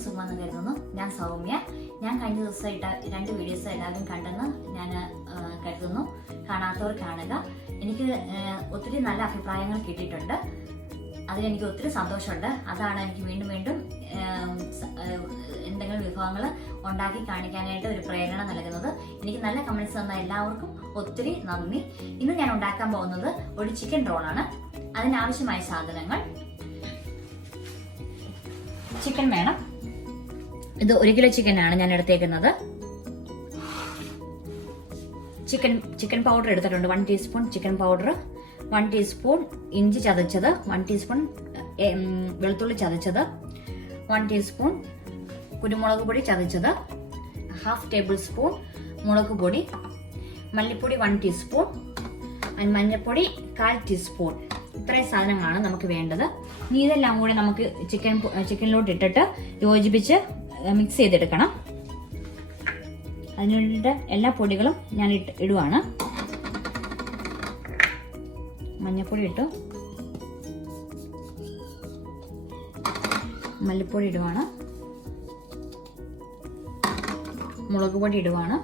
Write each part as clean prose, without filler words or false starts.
എല്ലാവർക്കും സുഖമെന്ന് കരുതുന്നു. ഞാൻ സൗമ്യ. ഞാൻ കഴിഞ്ഞ ദിവസമായിട്ട് 2 വീഡിയോസ് എല്ലാവരും കണ്ടെന്ന് ഞാൻ കരുതുന്നു. കാണാത്തവർ കാണുക. എനിക്ക് ഒത്തിരി നല്ല അഭിപ്രായങ്ങൾ കിട്ടിയിട്ടുണ്ട്. അതിലെനിക്ക് ഒത്തിരി സന്തോഷമുണ്ട്. അതാണ് എനിക്ക് വീണ്ടും എന്തെങ്കിലും വിഭവങ്ങൾ ഉണ്ടാക്കി കാണിക്കാനായിട്ട് ഒരു പ്രേരണ നൽകുന്നത്. എനിക്ക് നല്ല കമന്റ്സ് തന്ന എല്ലാവർക്കും ഒത്തിരി നന്ദി. ഇന്ന് ഞാൻ ഉണ്ടാക്കാൻ പോകുന്നത് ഒരു ചിക്കൻ റോളാണ്. അതിനാവശ്യമായ സാധനങ്ങൾ: ചിക്കൻ വേണം. ഇത് 1 കിലോ ചിക്കനാണ് ഞാൻ എടുത്തേക്കുന്നത്. ചിക്കൻ പൗഡർ എടുത്തിട്ടുണ്ട്. 1 ടീസ്പൂൺ ചിക്കൻ പൗഡർ, 1 ടീസ്പൂൺ ഇഞ്ചി ചതച്ചത്, 1 ടീസ്പൂൺ വെളുത്തുള്ളി ചതച്ചത്, 1 ടീസ്പൂൺ കുരുമുളക് പൊടി ചതച്ചത്, 1/2 ടേബിൾ സ്പൂൺ മുളക് പൊടി, മല്ലിപ്പൊടി 1 ടീസ്പൂൺ, മഞ്ഞൾപ്പൊടി 1/4 ടീസ്പൂൺ. ഇത്രയും സാധനങ്ങളാണ് നമുക്ക് വേണ്ടത്. ഇനി ഇതെല്ലാം കൂടി നമുക്ക് ചിക്കനിലോട്ട് ഇട്ടിട്ട് യോജിപ്പിച്ച് മിക്സ് ചെയ്തെടുക്കണം. അതിന് വേണ്ടിയിട്ട് എല്ലാ പൊടികളും ഞാൻ ഇടുവാണ്. മഞ്ഞൾപ്പൊടി ഇട്ടു, മല്ലിപ്പൊടി ഇടുവാണ്, മുളക് പൊടി ഇടുവാണ്,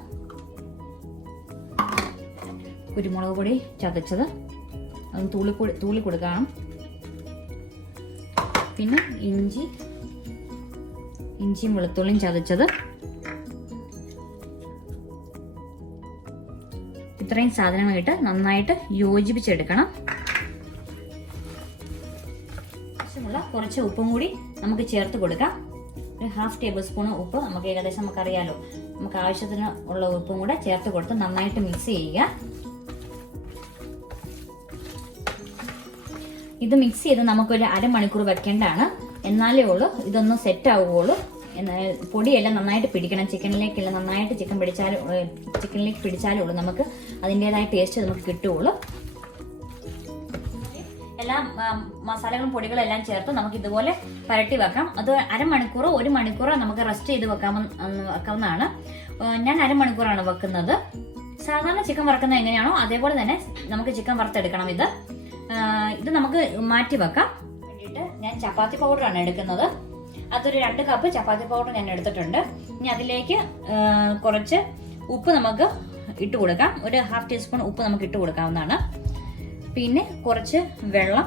കുരുമുളക് പൊടി ചതച്ചത് അത് തൂളി കൊടുക്കണം. പിന്നെ ഇഞ്ചിയും വെളുത്തുള്ളിയും ചതച്ചത്. ഇത്രയും സാധനമായിട്ട് നന്നായിട്ട് യോജിപ്പിച്ചെടുക്കണം. ആവശ്യമുള്ള കുറച്ച് ഉപ്പും കൂടി നമുക്ക് ചേർത്ത് കൊടുക്കാം. ഒരു 1/2 ടേബിൾ സ്പൂൺ ഉപ്പ് നമുക്ക് ഏകദേശം നമുക്കറിയാലോ. നമുക്ക് ആവശ്യത്തിന് ഉള്ള ഉപ്പും കൂടെ ചേർത്ത് കൊടുത്ത് നന്നായിട്ട് മിക്സ് ചെയ്യുക. ഇത് മിക്സ് ചെയ്ത് നമുക്കൊരു അരമണിക്കൂർ വെക്കേണ്ടതാണ്. എന്നാലേ ഉള്ളൂ ഇതൊന്ന് സെറ്റ് ആവുകയുള്ളൂ. പൊടിയെല്ലാം നന്നായിട്ട് പിടിക്കണം. ചിക്കനിലേക്കെല്ലാം നന്നായിട്ട് ചിക്കനിലേക്ക് പിടിച്ചാലേ ഉള്ളൂ നമുക്ക് അതിൻ്റെതായ ടേസ്റ്റ് നമുക്ക് കിട്ടുകയുള്ളൂ. എല്ലാ മസാലകളും പൊടികളും എല്ലാം ചേർത്ത് നമുക്ക് ഇതുപോലെ പരട്ടി വെക്കാം. അത് അരമണിക്കൂറോ 1 മണിക്കൂറോ നമുക്ക് റെസ്റ്റ് ചെയ്ത് വെക്കാവുന്നതാണ്. ഞാൻ അരമണിക്കൂറാണ് വെക്കുന്നത്. സാധാരണ ചിക്കൻ വറുക്കുന്നത് എങ്ങനെയാണോ അതേപോലെ തന്നെ നമുക്ക് ചിക്കൻ വറുത്തെടുക്കണം. ഇത് നമുക്ക് മാറ്റി വെക്കാം. വേണ്ടിയിട്ട് ഞാൻ ചപ്പാത്തി പൗഡറാണ് എടുക്കുന്നത്. അതൊരു 2 കപ്പ് ചപ്പാത്തി പൗഡർ ഞാൻ എടുത്തിട്ടുണ്ട്. ഇനി അതിലേക്ക് കുറച്ച് ഉപ്പ് നമുക്ക് ഇട്ട് കൊടുക്കാം. ഒരു 1/2 ടീസ്പൂൺ ഉപ്പ് നമുക്ക് ഇട്ട് കൊടുക്കാവുന്നതാണ്. പിന്നെ കുറച്ച് വെള്ളം.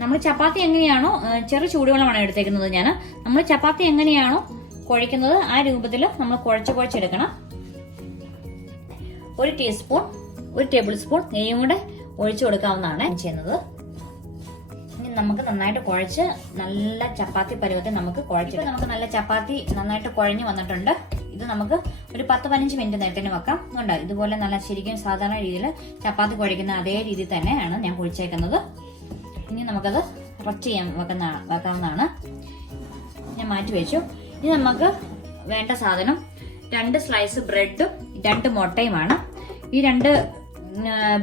നമ്മൾ ചപ്പാത്തി എങ്ങനെയാണോ, ചെറു ചൂടുവെള്ളമാണ് എടുത്തേക്കുന്നത് ഞാൻ. നമ്മൾ ചപ്പാത്തി എങ്ങനെയാണോ കുഴയ്ക്കുന്നത് ആ രൂപത്തിൽ നമ്മൾ കുഴച്ചെടുക്കണം. 1 ടേബിൾ സ്പൂൺ നെയ്യും കൂടെ ഒഴിച്ചു കൊടുക്കാവുന്നതാണ് ചെയ്യുന്നത്. ഇനി നമുക്ക് നന്നായിട്ട് കുഴച്ച് നല്ല ചപ്പാത്തി പരുവത്തിൽ നമുക്ക് കുഴച്ചിട്ട് നമുക്ക് നല്ല ചപ്പാത്തി നന്നായിട്ട് കുഴഞ്ഞു വന്നിട്ടുണ്ട്. ഇത് നമുക്ക് ഒരു 10-15 മിനിറ്റ് നേരത്തിന് വെക്കാം. ഉണ്ടോ? ഇതുപോലെ നല്ല ശരിക്കും സാധാരണ രീതിയിൽ ചപ്പാത്തി കുഴയ്ക്കുന്ന അതേ രീതിയിൽ തന്നെയാണ് ഞാൻ കുഴിച്ചേക്കുന്നത്. ഇനി നമുക്കത് റസ്റ്റ് ചെയ്യാൻ വെക്കാവുന്നതാണ്. ഞാൻ മാറ്റി വെച്ചു. ഇനി നമുക്ക് വേണ്ട സാധനം 2 സ്ലൈസ് ബ്രെഡും 2 മുട്ടയുമാണ്. ഈ 2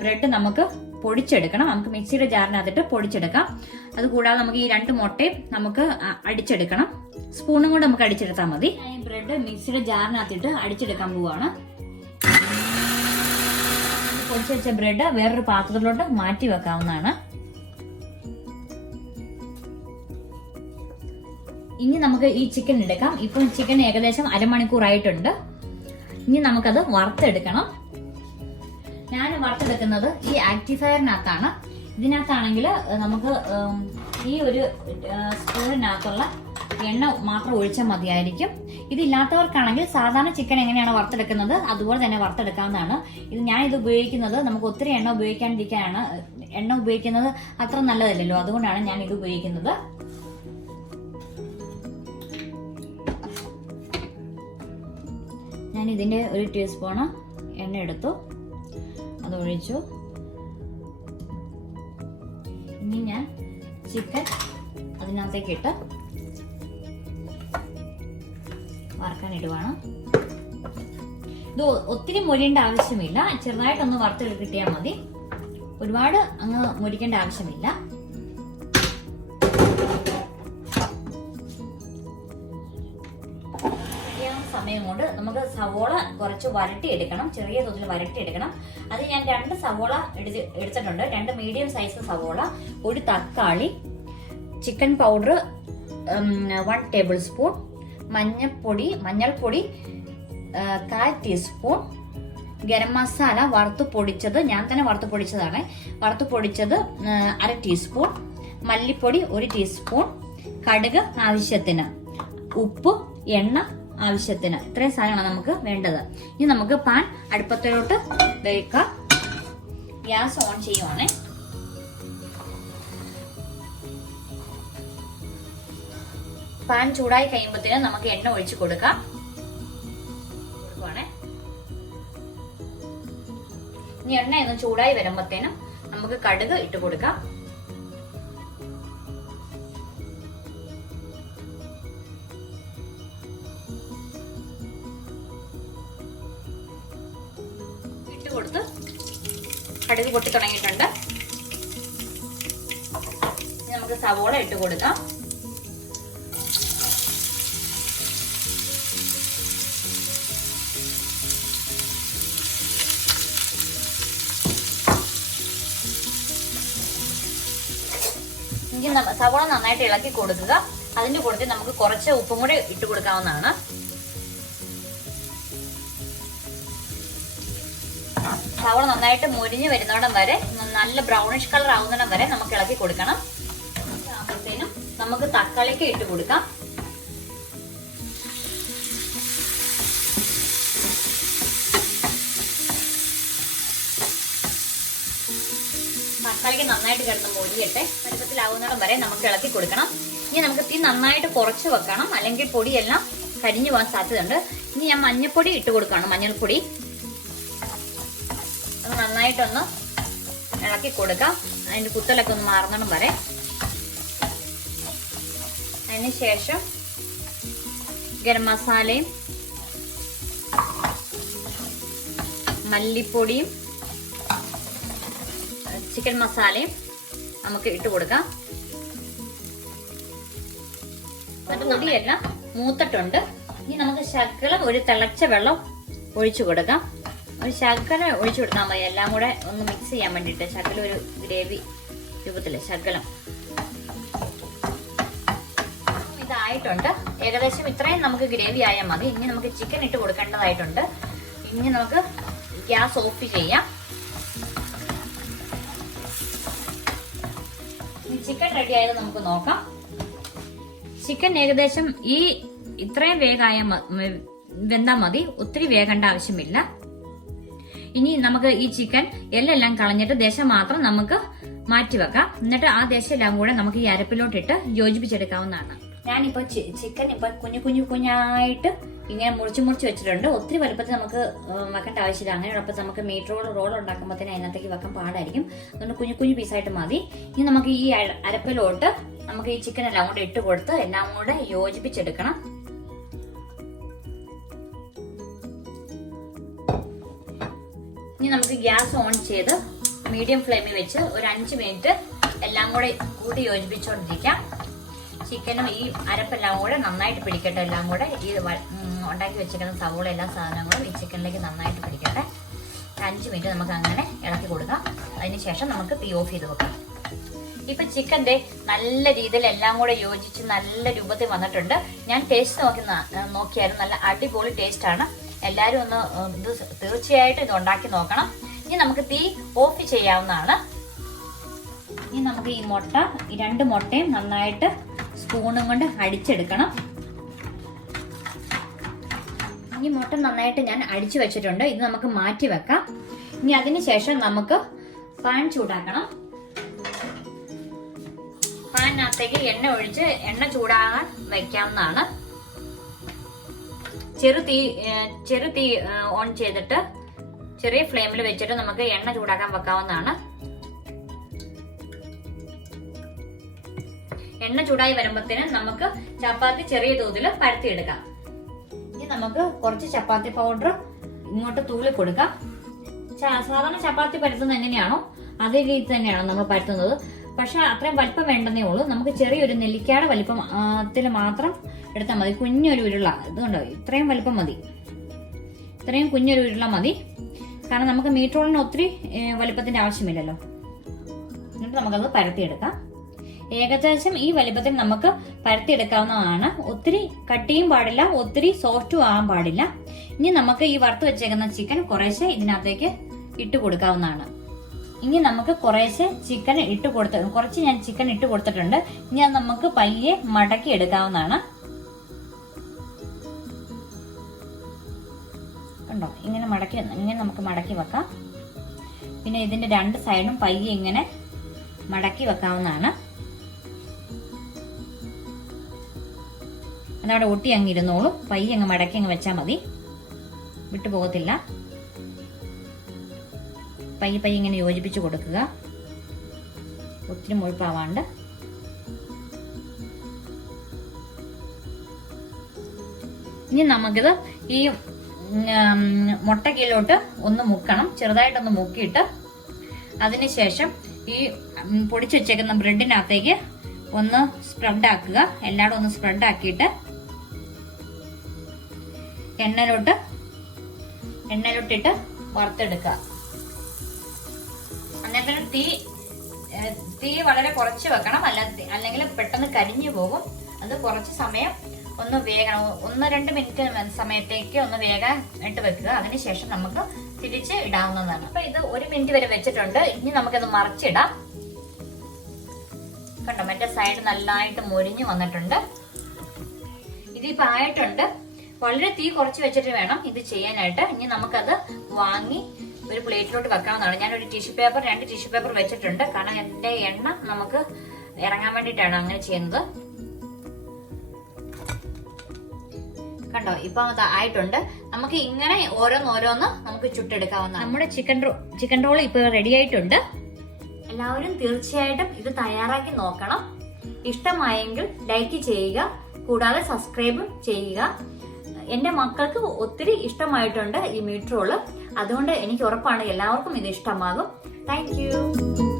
ബ്രെഡ് നമുക്ക് പൊടിച്ചെടുക്കണം. നമുക്ക് മിക്സിയുടെ ജാറിനകത്തിട്ട് പൊടിച്ചെടുക്കാം. അതുകൂടാതെ നമുക്ക് ഈ 2 മുട്ടയും നമുക്ക് അടിച്ചെടുക്കണം. സ്പൂണും കൊണ്ട് നമുക്ക് അടിച്ചെടുത്താൽ മതി. ഈ ബ്രെഡ് മിക്സിയുടെ ജാറിനകത്തിട്ട് അടിച്ചെടുക്കാൻ പോവാണ്. പൊടിച്ചു വെച്ച ബ്രെഡ് വേറൊരു പാത്രത്തിലോട്ട് മാറ്റി വെക്കാവുന്നതാണ്. ഇനി നമുക്ക് ഈ ചിക്കൻ എടുക്കാം. ഇപ്പം ചിക്കൻ ഏകദേശം അരമണിക്കൂറായിട്ടുണ്ട്. ഇനി നമുക്കത് വറുത്തെടുക്കണം. ഞാൻ വറുത്തെടുക്കുന്നത് ഈ ആക്ടിഫയറിനകത്താണ്. ഇതിനകത്താണെങ്കിൽ നമുക്ക് ഈ ഒരു സ്പൂണിനകത്തുള്ള എണ്ണ മാത്രം ഒഴിച്ചാൽ മതിയായിരിക്കും. ഇതില്ലാത്തവർക്കാണെങ്കിൽ സാധാരണ ചിക്കൻ എങ്ങനെയാണ് വറുത്തെടുക്കുന്നത് അതുപോലെ തന്നെ വറുത്തെടുക്കാവുന്നതാണ്. ഞാനിത് ഉപയോഗിക്കുന്നത് നമുക്ക് ഒത്തിരി എണ്ണ ഉപയോഗിക്കാണ്ടിരിക്കാനാണ്. എണ്ണ ഉപയോഗിക്കുന്നത് അത്ര നല്ലതല്ലല്ലോ, അതുകൊണ്ടാണ് ഞാൻ ഇത് ഉപയോഗിക്കുന്നത്. ഞാൻ ഇതിന്റെ 1 ടീസ്പൂണ് എണ്ണ എടുത്തു, അത് ഒഴിച്ചു. ഇനി ഞാൻ ചിക്കൻ അതിനകത്തേക്ക് ഇട്ട് വറുക്കാൻ ഇടുവാണ്. ഇത് ഒത്തിരി മൊരിയേണ്ട ആവശ്യമില്ല. ചെറുതായിട്ടൊന്ന് വറുത്ത് കിട്ടിയാൽ മതി. ഒരുപാട് അങ്ങ് മൊരിക്കേണ്ട ആവശ്യമില്ല. സമയം കൊണ്ട് നമുക്ക് സവോള കുറച്ച് വരട്ടിയെടുക്കണം. ചെറിയ തോതിൽ വരട്ടിയെടുക്കണം. അത് ഞാൻ 2 സവോള എടുത്തിട്ടുണ്ട്. 2 മീഡിയം സൈസ് സവോള, 1 തക്കാളി, ചിക്കൻ പൗഡർ 1 ടേബിൾ സ്പൂൺ മഞ്ഞൾപ്പൊടി 1/4 ടീസ്പൂൺ ഗരം മസാല വറുത്ത് പൊടിച്ചത്, ഞാൻ തന്നെ വറുത്ത് പൊടിച്ചതാണ്, വറുത്ത് പൊടിച്ചത് 1/2 ടീസ്പൂൺ, മല്ലിപ്പൊടി 1 ടീസ്പൂൺ, കടുക് ആവശ്യത്തിന്, ഉപ്പ്, എണ്ണ ആവശ്യത്തിന്. ഇത്രയും സാധനമാണ് നമുക്ക് വേണ്ടത്. ഇനി നമുക്ക് പാൻ അടുപ്പത്തിലോട്ട് വെക്കാം. ഗ്യാസ് ഓൺ ചെയ്യുവാണ്. പാൻ ചൂടായി കഴിയുമ്പോഴത്തേനും നമുക്ക് എണ്ണ ഒഴിച്ചു കൊടുക്കാം. ഇനി എണ്ണ ഒന്ന് ചൂടായി വരുമ്പോഴത്തേനും നമുക്ക് കടുക് ഇട്ട് കൊടുക്കാം. ഇട്ട് കൊടുത്ത് കടുക് പൊട്ടി തുടങ്ങിയിട്ടുണ്ട്. ഇനി നമുക്ക് സവോള ഇട്ട് കൊടുക്കാം. സവോള നന്നായിട്ട് ഇളക്കി കൊടുക്കുക. അതിന്റെ കൂടെ നമുക്ക് കുറച്ച് ഉപ്പും കൂടി ഇട്ട് കൊടുക്കാവുന്നതാണ്. സവോള നന്നായിട്ട് മുരിഞ്ഞു വരുന്നോടം വരെ, നല്ല ബ്രൗണിഷ് കളർ ആവുന്നിടം വരെ നമുക്ക് ഇളക്കി കൊടുക്കണം. ആകുമ്പോഴത്തേനും നമുക്ക് തക്കാളിക്ക് ഇട്ട് കൊടുക്കാം. തക്കാളിക്ക് നന്നായിട്ട് കിടന്ന് മൊരിയട്ടെ. പരുവത്തിലാവുന്നിടം വരെ നമുക്ക് ഇളക്കി കൊടുക്കണം. ഇനി നമുക്ക് തീ നന്നായിട്ട് കുറച്ച് വെക്കണം, അല്ലെങ്കിൽ പൊടിയെല്ലാം കരിഞ്ഞു പോകാൻ സാധ്യതയുണ്ട്. ഇനി ഞാൻ മഞ്ഞൾപ്പൊടി ഇട്ട് കൊടുക്കണം. മഞ്ഞൾപ്പൊടി അത് നന്നായിട്ടൊന്ന് ഇളക്കി കൊടുക്കാം. അതിന്റെ കുത്തലൊക്കെ ഒന്ന് മാറുന്നിടം വരെ. അതിനുശേഷം ഗരം മസാലയും മല്ലിപ്പൊടിയും ചിക്കൻ മസാലയും നമുക്ക് ഇട്ട് കൊടുക്കാം. പൊടിയെല്ലാം മൂത്തിട്ടുണ്ട്. ഇനി നമുക്ക് ശകലം ഒരു തിളച്ച വെള്ളം ഒഴിച്ചു കൊടുക്കാം. ഒരു ശകലം ഒഴിച്ചു കൊടുത്താൽ മതി, എല്ലാം കൂടെ ഒന്ന് മിക്സ് ചെയ്യാൻ വേണ്ടിയിട്ട്. ശകലം ഒരു ഗ്രേവി രൂപത്തില് ശകലം. ഇതായിട്ടുണ്ട്. ഏകദേശം ഇത്രയും നമുക്ക് ഗ്രേവി ആയാൽ മതി. ഇനി നമുക്ക് ചിക്കൻ ഇട്ട് കൊടുക്കേണ്ടതായിട്ടുണ്ട്. ഇനി നമുക്ക് ഗ്യാസ് ഓഫ് ചെയ്യാം. ചിക്കൻ റെഡി ആയത് നമുക്ക് നോക്കാം. ചിക്കൻ ഏകദേശം ഇത്രയും വേഗമായ വെന്താ മതി, ഒത്തിരി വേകേണ്ട ആവശ്യമില്ല. ഇനി നമുക്ക് ഈ ചിക്കൻ എല്ലാം കളഞ്ഞിട്ട് ദേശം മാത്രം നമുക്ക് മാറ്റിവെക്കാം. എന്നിട്ട് ആ ദേശം എല്ലാം കൂടെ നമുക്ക് ഈ അരപ്പിലോട്ടിട്ട് യോജിപ്പിച്ചെടുക്കാവുന്നതാണ്. ഞാനിപ്പോ ചിക്കൻ ഇപ്പൊ കുഞ്ഞായിട്ട് ഇങ്ങനെ മുറിച്ച് വെച്ചിട്ടുണ്ട്. ഒത്തിരി വലുപ്പത്തിൽ നമുക്ക് വെക്കേണ്ട ആവശ്യമില്ല. അങ്ങനെയുള്ളപ്പോൾ നമുക്ക് മീറ്റ് റോൾ ഉണ്ടാക്കുമ്പോഴത്തേന് അതിനകത്തേക്ക് വെക്കാൻ പാടായിരിക്കും. അതുകൊണ്ട് കുഞ്ഞു പീസായിട്ട് മതി. ഇനി നമുക്ക് ഈ അരപ്പിലോട്ട് നമുക്ക് ഈ ചിക്കൻ എല്ലാം കൂടെ ഇട്ട് കൊടുത്ത് എല്ലാം കൂടെ യോജിപ്പിച്ചെടുക്കണം. ഇനി നമുക്ക് ഗ്യാസ് ഓൺ ചെയ്ത് മീഡിയം ഫ്ലെയിമിൽ വെച്ച് ഒരു 5 മിനിറ്റ് എല്ലാം കൂടെ കൂട്ടി യോജിപ്പിച്ചുകൊണ്ടിരിക്കാം. ചിക്കനും ഈ അരപ്പെല്ലാം കൂടെ നന്നായിട്ട് പിടിക്കട്ടെ. എല്ലാം കൂടെ ഈ ഉണ്ടാക്കി വെച്ചിരിക്കുന്ന സവോള എല്ലാ സാധനങ്ങളും ഈ ചിക്കനിലേക്ക് നന്നായിട്ട് പിടിക്കട്ടെ. 5 മിനിറ്റ് നമുക്ക് അങ്ങനെ ഇളക്കി കൊടുക്കാം. അതിനുശേഷം നമുക്ക് തീ ഓഫ് ചെയ്ത് വെക്കാം. ഇപ്പൊ ചിക്കന്റെ നല്ല രീതിയിൽ എല്ലാം കൂടെ യോജിച്ച് നല്ല രൂപത്തിൽ വന്നിട്ടുണ്ട്. ഞാൻ ടേസ്റ്റ് നോക്കിയായിരുന്നു. നല്ല അടിപൊളി ടേസ്റ്റ് ആണ്. എല്ലാരും ഒന്ന് ഇത് തീർച്ചയായിട്ടും ഇത് ഉണ്ടാക്കി നോക്കണം. ഇനി നമുക്ക് തീ ഓഫ് ചെയ്യാവുന്നതാണ്. ഇനി നമുക്ക് ഈ 2 മുട്ടയും നന്നായിട്ട് സ്പൂണും കൊണ്ട് അടിച്ചെടുക്കണം. ഈ മുട്ട നന്നായിട്ട് ഞാൻ അടിച്ചു വെച്ചിട്ടുണ്ട്. ഇത് നമുക്ക് മാറ്റി വെക്കാം. ഇനി അതിനുശേഷം നമുക്ക് പാൻ ചൂടാക്കണം. പാനിനകത്തേക്ക് എണ്ണ ഒഴിച്ച് എണ്ണ ചൂടാകാൻ വെക്കാവുന്നതാണ്. ചെറു തീ ഓൺ ചെയ്തിട്ട് ചെറിയ ഫ്ലെയിമിൽ വെച്ചിട്ട് നമുക്ക് എണ്ണ ചൂടാക്കാൻ വെക്കാവുന്നതാണ്. എണ്ണ ചൂടായി വരുമ്പോഴത്തേനും നമുക്ക് ചപ്പാത്തി ചെറിയ തോതിൽ പരത്തിയെടുക്കാം. ഇനി നമുക്ക് കുറച്ച് ചപ്പാത്തി പൗഡർ ഇങ്ങോട്ട് തൂളി കൊടുക്കാം. സാധാരണ ചപ്പാത്തി പരത്തുന്നത് എങ്ങനെയാണോ അതേ രീതി തന്നെയാണോ നമ്മൾ പരത്തുന്നത്. പക്ഷെ അത്രയും വലിപ്പം വേണ്ടെന്നേ ഉള്ളൂ. നമുക്ക് ചെറിയൊരു നെല്ലിക്കയുടെ വലിപ്പത്തിൽ മാത്രം എടുത്താൽ മതി. കുഞ്ഞൊരു ഉരുള ഇതുകൊണ്ടോ ഇത്രയും വലിപ്പം മതി. ഇത്രയും കുഞ്ഞൊരു ഉരുള മതി. കാരണം നമുക്ക് മീറ്റ് റോളിന് ഒത്തിരി വലിപ്പത്തിന്റെ ആവശ്യമില്ലല്ലോ. എന്നിട്ട് നമുക്കത് പരത്തിയെടുക്കാം. ഏകദേശം ഈ വലിപ്പത്തിൽ നമുക്ക് പരത്തിയെടുക്കാവുന്നതാണ്. ഒത്തിരി കട്ടിയും പാടില്ല, ഒത്തിരി സോഫ്റ്റും ആവാൻ പാടില്ല. ഇനി നമുക്ക് ഈ വറുത്ത് വെച്ചേക്കുന്ന ചിക്കൻ കുറേശ്ശെ ഇതിനകത്തേക്ക് ഇട്ട് കൊടുക്കാവുന്നതാണ്. ഇനി നമുക്ക് കുറച്ച് ഞാൻ ചിക്കൻ ഇട്ട് കൊടുത്തിട്ടുണ്ട്. ഇനി അത് നമുക്ക് പയ്യെ മടക്കി എടുക്കാവുന്നതാണ്. കണ്ടോ, ഇങ്ങനെ നമുക്ക് മടക്കി വെക്കാം. പിന്നെ ഇതിന്റെ രണ്ട് സൈഡും പയ്യെ ഇങ്ങനെ മടക്കി വെക്കാവുന്നതാണ്. അതവിടെ ഒട്ടി അങ്ങ് ഇരുന്നോളും. പയ്യെ അങ്ങ് മടക്കി അങ്ങ് വെച്ചാൽ മതി, വിട്ടു പോകത്തില്ല. പയ്യെ ഇങ്ങനെ യോജിപ്പിച്ച് കൊടുക്കുക, ഒത്തിരി മുഴുപ്പാവാണ്ട്. ഇനി നമുക്കിത് ഈ മുട്ടക്കീലോട്ട് ഒന്ന് മുക്കണം, ചെറുതായിട്ടൊന്ന് മുക്കിയിട്ട് അതിനുശേഷം ഈ പൊടിച്ചു വെച്ചേക്കുന്ന ബ്രെഡിനകത്തേക്ക് ഒന്ന് സ്പ്രെഡ് ആക്കുക. എല്ലായിടും ഒന്ന് സ്പ്രെഡ് ആക്കിയിട്ട് എണ്ണയിലോട്ടിട്ട് വറുത്തെടുക്കുക. അന്നേരം തീ വളരെ കുറച്ച് വെക്കണം, അല്ലെങ്കിൽ പെട്ടെന്ന് കരിഞ്ഞു പോകും. അത് കുറച്ച് സമയം ഒന്ന് വേഗണം, 1-2 മിനിറ്റ് സമയത്തേക്ക് ഒന്ന് വേഗം ഇട്ട് വെക്കുക. അതിനുശേഷം നമുക്ക് തിരിച്ച് ഇടാവുന്നതാണ്. അപ്പൊ ഇത് 1 മിനിറ്റ് വരെ വെച്ചിട്ടുണ്ട്. ഇനി നമുക്കത് മറിച്ചിടാം. കണ്ടോ, മറ്റേ സൈഡ് നല്ലതായിട്ട് മൊരിഞ്ഞു വന്നിട്ടുണ്ട്. ഇതിപ്പോ ആയിട്ടുണ്ട്. വളരെ തീ കുറച്ച് വെച്ചിട്ട് വേണം ഇത് ചെയ്യാനായിട്ട്. ഇനി നമുക്കത് വാങ്ങി ഒരു പ്ലേറ്റിലോട്ട് വെക്കാവുന്നതാണ്. ഞാൻ 2 ടിഷ്യൂ പേപ്പർ വെച്ചിട്ടുണ്ട്. കാരണം എന്റെ എണ്ണ നമുക്ക് ഇറങ്ങാൻ വേണ്ടിയിട്ടാണ് അങ്ങനെ ചെയ്യുന്നത്. കണ്ടോ, ഇപ്പൊ അത് ആയിട്ടുണ്ട്. നമുക്ക് ഇങ്ങനെ ഓരോന്ന് നമുക്ക് ചുട്ടെടുക്കാവുന്നതാണ്. നമ്മുടെ ചിക്കൻ റോൾ ഇപ്പൊ റെഡി ആയിട്ടുണ്ട്. എല്ലാവരും തീർച്ചയായിട്ടും ഇത് തയ്യാറാക്കി നോക്കണം. ഇഷ്ടമായെങ്കിൽ ലൈക്ക് ചെയ്യുക, കൂടാതെ സബ്സ്ക്രൈബും ചെയ്യുക. എന്റെ മക്കൾക്ക് ഒത്തിരി ഇഷ്ടമായിട്ടുണ്ട് ഈ മീറ്റ് റോള്. അതുകൊണ്ട് എനിക്ക് ഉറപ്പാണ് എല്ലാവർക്കും ഇത് ഇഷ്ടമാകും. Thank you.